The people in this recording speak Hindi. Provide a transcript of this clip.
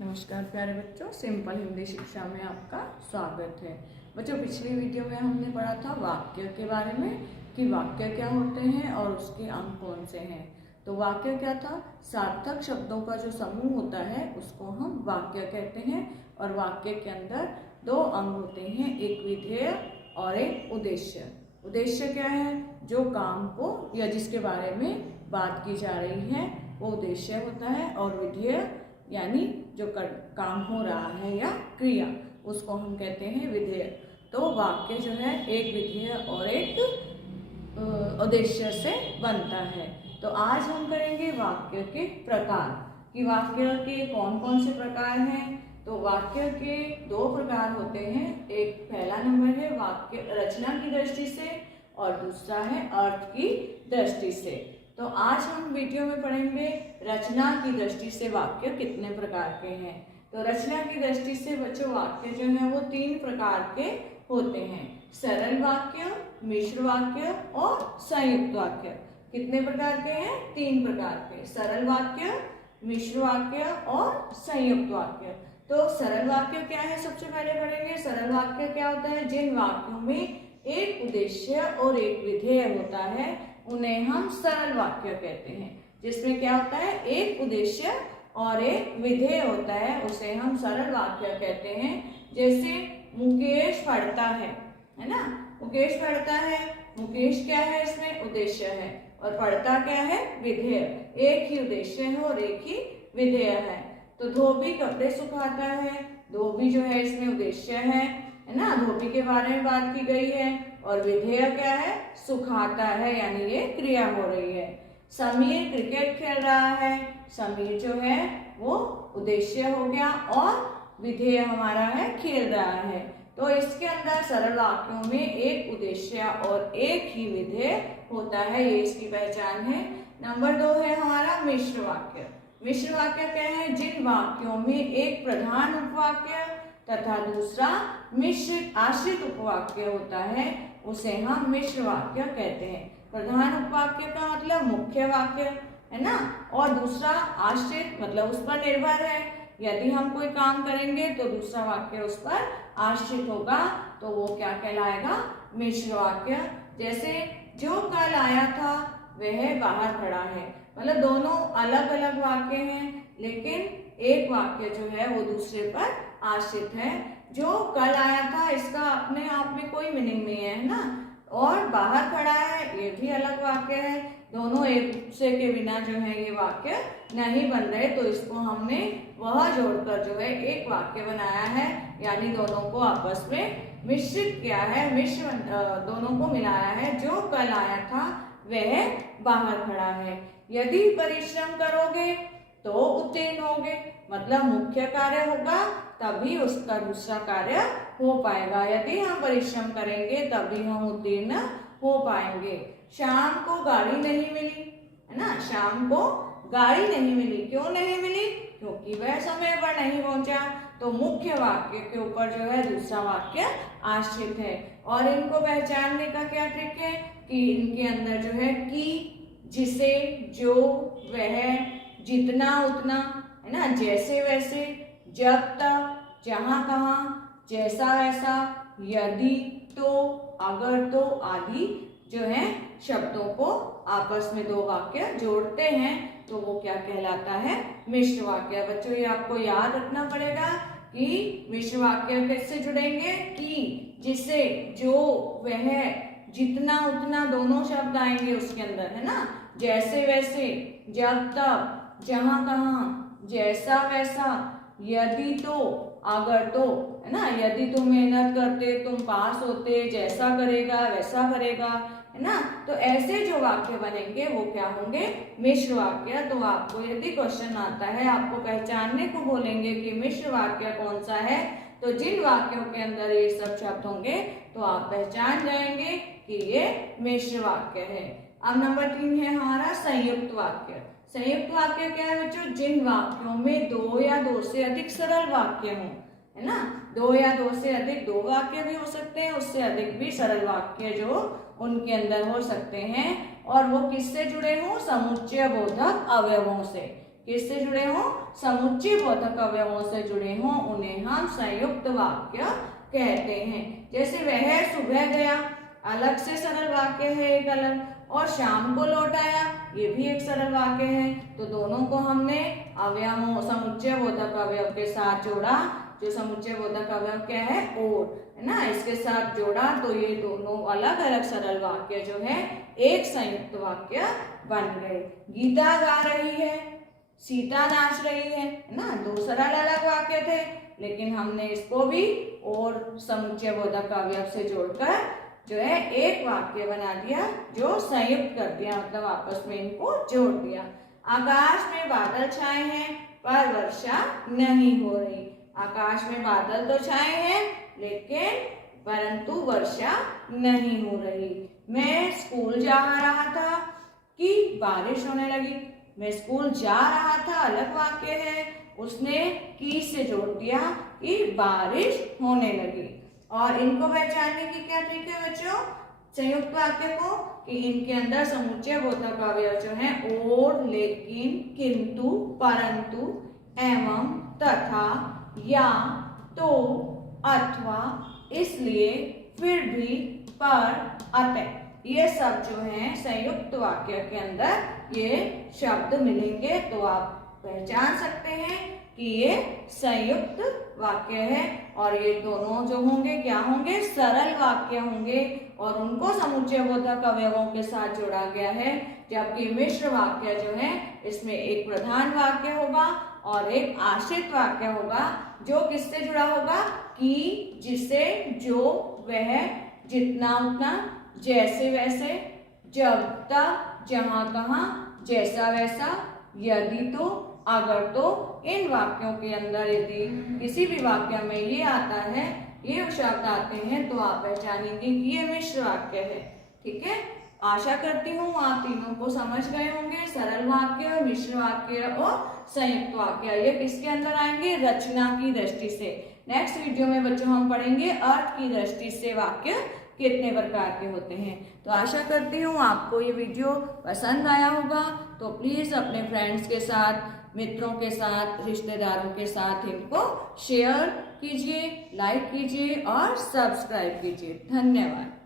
नमस्कार प्यारे बच्चों, सिंपल हिंदी शिक्षा में आपका स्वागत है। बच्चों, पिछली वीडियो में हमने पढ़ा था वाक्य के बारे में कि वाक्य क्या होते हैं और उसके अंग कौन से हैं। तो वाक्य क्या था? सार्थक शब्दों का जो समूह होता है उसको हम वाक्य कहते हैं। और वाक्य के अंदर दो अंग होते हैं, एक विधेय और एक उद्देश्य। उद्देश्य क्या है? जो काम को या जिसके बारे में बात की जा रही है वो उद्देश्य होता है। और विधेय यानी जो काम हो रहा है या क्रिया, उसको हम कहते हैं विधेय। तो वाक्य जो है एक विधेय और एक उद्देश्य से बनता है। तो आज हम करेंगे वाक्य के प्रकार कि वाक्य के कौन कौन से प्रकार हैं। तो वाक्य के दो प्रकार होते हैं। एक पहला नंबर है वाक्य रचना की दृष्टि से और दूसरा है अर्थ की दृष्टि से। तो आज हम वीडियो में पढ़ेंगे रचना की दृष्टि से वाक्य कितने प्रकार के हैं। तो रचना की दृष्टि से बच्चों वाक्य जो है वो तीन प्रकार के होते हैं, सरल वाक्य, मिश्र वाक्य और संयुक्त वाक्य। कितने प्रकार के हैं? तीन प्रकार के, सरल वाक्य, मिश्र वाक्य और संयुक्त वाक्य। तो सरल वाक्य क्या है सबसे पहले पढ़ेंगे। सरल वाक्य क्या होता है? जिन वाक्यों में एक उद्देश्य और एक विधेय होता है उन्हें हम सरल वाक्य कहते हैं। जिसमें क्या होता है? एक उद्देश्य और एक विधेय होता है, उसे हम सरल वाक्य कहते हैं। जैसे मुकेश पढ़ता है ना, मुकेश पढ़ता है। मुकेश क्या है? इसमें उद्देश्य है और पढ़ता क्या है? विधेय। एक ही उद्देश्य है और एक ही विधेय है। तो धोबी कपड़े सुखाता है, धोबी जो है इसमें उद्देश्य है ना, धोबी के बारे में बात की गई है। और विधेय क्या है? सुखाता है, यानी ये क्रिया हो रही है। समीर क्रिकेट खेल रहा है, समीर जो है वो उद्देश्य हो गया और विधेय हमारा है खेल रहा है। तो इसके अंदर सरल वाक्यों में एक उद्देश्य और एक ही विधेय होता है, ये इसकी पहचान है। नंबर 2 है हमारा मिश्र वाक्य। मिश्र वाक्य क्या है? जिन वाक्यों में एक प्रधान उपवाक्य तथा दूसरा मिश्रित आश्रित उपवाक्य होता है उसे हम मिश्र वाक्य कहते हैं। प्रधान उपवाक्य का मतलब मुख्य वाक्य है ना, और दूसरा आश्रित मतलब उस पर निर्भर है। यदि हम कोई काम करेंगे तो दूसरा वाक्य उस पर आश्रित होगा, तो वो क्या कहलाएगा? मिश्र वाक्य। जैसे जो कल आया था वह बाहर खड़ा है, मतलब दोनों अलग अलग वाक्य हैं लेकिन एक वाक्य जो है वो दूसरे पर आश्रित है। जो कल आया था इसका अपने आप में कोई मीनिंग नहीं है ना, और बाहर खड़ा है ये भी अलग वाक्य है। दोनों एक दूसरे के बिना जो है ये वाक्य नहीं बन रहे, तो इसको हमने वह जोड़कर जो है एक वाक्य बनाया है, यानी दोनों को आपस में मिश्रित किया है, मिश्र दोनों को मिलाया है। जो कल आया था वह बाहर खड़ा है। यदि परिश्रम करोगे तो उत्तीर्ण होगे, मतलब मुख्य कार्य होगा तभी उसका दूसरा कार्य हो पाएगा। यदि हम परिश्रम करेंगे तभी हम उत्तीर्ण हो पाएंगे। शाम को गाड़ी नहीं मिली है ना, शाम को गाड़ी नहीं मिली। क्यों नहीं मिली? क्योंकि वह समय पर नहीं पहुंचा। तो मुख्य वाक्य के ऊपर जो है दूसरा वाक्य आश्रित है। और इनको पहचानने का क्या ट्रिक है कि इनके अंदर जो है कि, जिसे, जो, वह, जितना उतना है ना, जैसे वैसे, जब तक, जहां कहाँ, जैसा वैसा, यदि तो, अगर तो आदि जो है शब्दों को आपस में दो वाक्य जोड़ते हैं तो वो क्या कहलाता है? मिश्र वाक्य। बच्चों ये आपको याद रखना पड़ेगा कि मिश्र वाक्य कैसे जुड़ेंगे कि, जिसे, जो, वह, जितना उतना दोनों शब्द आएंगे उसके अंदर है ना, जैसे वैसे, जब तक, जहां कहाँ, जैसा वैसा, यदि तो, अगर तो है ना, यदि तुम मेहनत करते तुम पास होते, जैसा करेगा वैसा करेगा है ना। तो ऐसे जो वाक्य बनेंगे वो क्या होंगे? मिश्र वाक्य। तो आपको यदि क्वेश्चन आता है आपको पहचानने को बोलेंगे कि मिश्र वाक्य कौन सा है, तो जिन वाक्यों के अंदर ये सब शब्द होंगे तो आप पहचान जाएंगे कि ये मिश्र वाक्य है। अब नंबर 3 है हमारा संयुक्त वाक्य। संयुक्त वाक्य क्या है बच्चों? जिन वाक्यों में दो या दो से अधिक सरल वाक्य हों है ना, दो या दो से अधिक, दो वाक्य भी हो सकते हैं, उससे अधिक भी सरल वाक्य जो उनके अंदर हो सकते हैं। और वो किससे जुड़े हों? समुच्चय बोधक अवयवों से। किससे जुड़े हों, समुच्चय बोधक अवयवों से जुड़े हों, उन्हें हम संयुक्त वाक्य कहते हैं। जैसे वह सुबह गया, अलग से सरल वाक्य है एक अलग, और शाम को लौट आया, ये भी एक सरल वाक्य है। तो दोनों को हमने अवयवों समुच्चय बोधक अवयव के साथ जोड़ा। जो समुच्चय बोधक अवयव क्या है, और है ना, इसके साथ जोड़ा तो ये दोनों अलग अलग सरल वाक्य जो है एक संयुक्त वाक्य बन गए। गीता गा रही है, सीता नाच रही है ना, दो सरल अलग वाक्य थे, लेकिन हमने इसको भी और समुच्चय बोधक अवयव से जोड़कर जो है एक वाक्य बना दिया, जो संयुक्त कर दिया, मतलब आपस में इनको जोड़ दिया। आकाश में बादल छाए हैं पर वर्षा नहीं हो रही। आकाश में बादल तो छाए हैं लेकिन परंतु वर्षा नहीं हो रही। मैं स्कूल जा रहा था कि बारिश होने लगी। मैं स्कूल जा रहा था अलग वाक्य है, उसने की से जोड़ दिया कि बारिश होने लगी। और इनको पहचानने की क्या ट्रिक है बच्चों, संयुक्त वाक्य को, कि इनके अंदर समुच्चय बोधक अवयव जो है और, लेकिन, किंतु, परंतु, एवं, तथा, या, तो, अथवा, इसलिए, फिर भी, पर, अतः, ये सब जो है संयुक्त वाक्य के अंदर ये शब्द मिलेंगे। तो आप पहचान सकते हैं कि ये संयुक्त वाक्य है, और ये दोनों जो होंगे क्या होंगे, सरल वाक्य होंगे, और उनको समुच्चय बोधक अवयवों के साथ जोड़ा गया है। जबकि मिश्र वाक्य जो है इसमें एक प्रधान वाक्य होगा और एक आश्रित वाक्य होगा, जो किससे जुड़ा होगा, कि, जिसे, जो, वह, जितना उतना, जैसे वैसे, जब तक, जहां तहां, जैसा वैसा, यदि तो, अगर तो। इन वाक्यों के अंदर यदि किसी भी वाक्य में ये आता है, ये शब्द आते हैं, तो आप पहचानेंगे कि ये मिश्र वाक्य है। ठीक है, आशा करती हूँ आप तीनों को समझ गए होंगे, सरल वाक्य, मिश्र वाक्य और संयुक्त वाक्य। ये किसके अंदर आएंगे, रचना की दृष्टि से। नेक्स्ट वीडियो में बच्चों हम पढ़ेंगे अर्थ की दृष्टि से वाक्य कितने प्रकार के होते हैं। तो आशा करती हूँ आपको ये वीडियो पसंद आया होगा। तो प्लीज़ अपने फ्रेंड्स के साथ, मित्रों के साथ, रिश्तेदारों के साथ इनको शेयर कीजिए, लाइक कीजिए और सब्सक्राइब कीजिए। धन्यवाद।